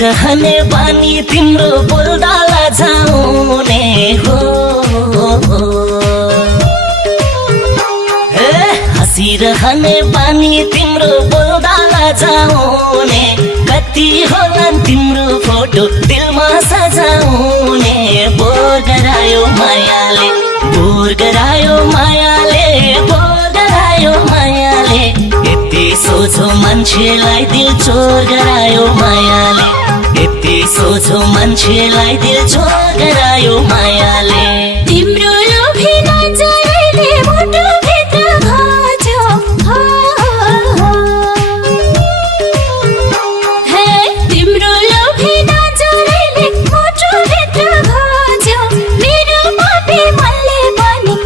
रहने बानी तिम्रो बोल्दाला जाउने हो हँसिरहने बानी तिम्रो बोल्दाला जाउने कति होलान् तिम्रो फोटो दिलमा सजाउने बोर गरायो मायाले बोर गरायो मायाले बोर गरायो मायाले यति सोझो मान्छेलाई दिल चोर गरायो मायाले यति सोझो मान्छेलाई दिल चोर गरायो मायाले तिम्रो लोभी नजरले मुटु भित्र घोच्यो हे तिम्रो लोभी नजरले मुटु भित्र घोच्यो मेरो पापी मनले पनि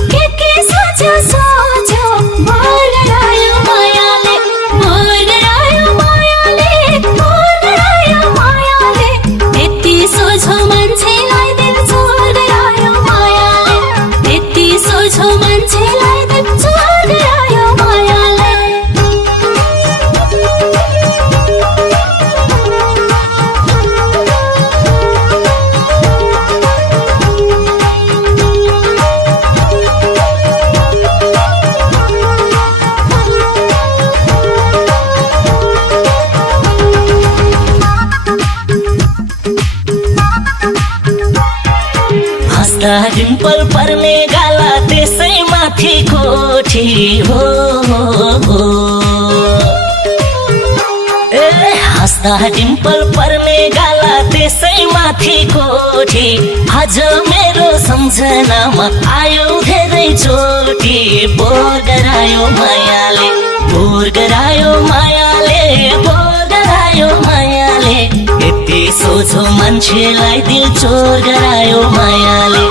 के सोच्यो सोच्यो बोर गरायो मायाले बोर गरायो मायाले बोर गरायो मायाले यति सोझो मान्छेलाई दिल चोर गरायो मायाले यति सोझो मान्छेलाई दिल चोर गरायो मायाले हँस्दा डिम्पल पर्ने गाला त्यसै माथि कोठी हो हँस्दा डिम्पल पर्ने गाला त्यसै माथि कोठी आज मेरो सम्झनामा आयो धेरै चोटी बोर गरायो मायाले बोर गरायो मायाले बोर गरायो मायाले यति सोझो मान्छेलाई दिल चोर गरायो मायाले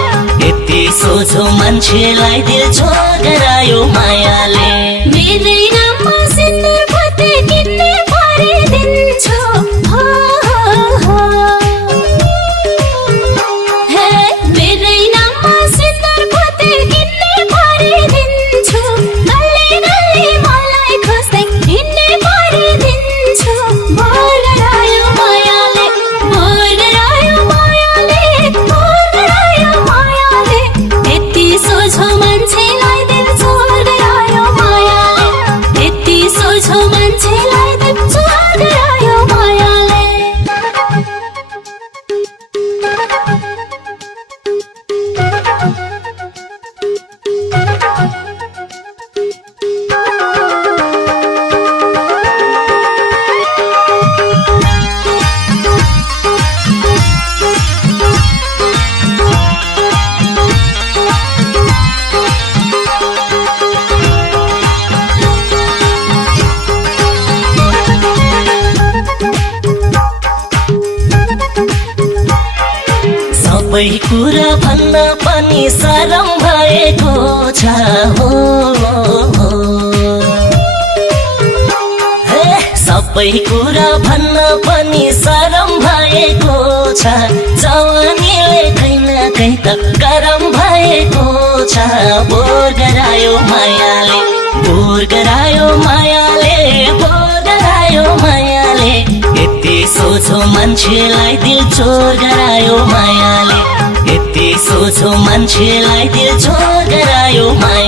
यति सोझो मान्छेलाई दिल चोर गरायो मायाले मेरै नाममा सिन्दुर पोते किन्ने पारिदिन्छु हे मेरै नाममा सिन्दुर पोते किन्ने पारिदिन्छु गल्ली गल्ली मलाई खोज्दै हिँड्ने पारिदिन्छु बोर गरायो मायाले बोर गरायो मायाले बोर गरायो मायाले यति सोझो मान्छेलाई दिल चोर गरायो मायाले यति सोझो मान्छेलाई दिल चोर गरायो मायाले सबै कुरा भन्न पनि शरम भएको छ हो सबै कुरा भन्न पनि शरम भएको छ जवानीले कहीँ न कहीँ त गरम भएको छ बोर गरायो मायाले बोर गरायो मायाले बोर गरायो मायाले यति सोझो मान्छेलाई दिल चोर गरायो मायाले यति सोझो मान्छेलाई दिल चोर गरायो मायाले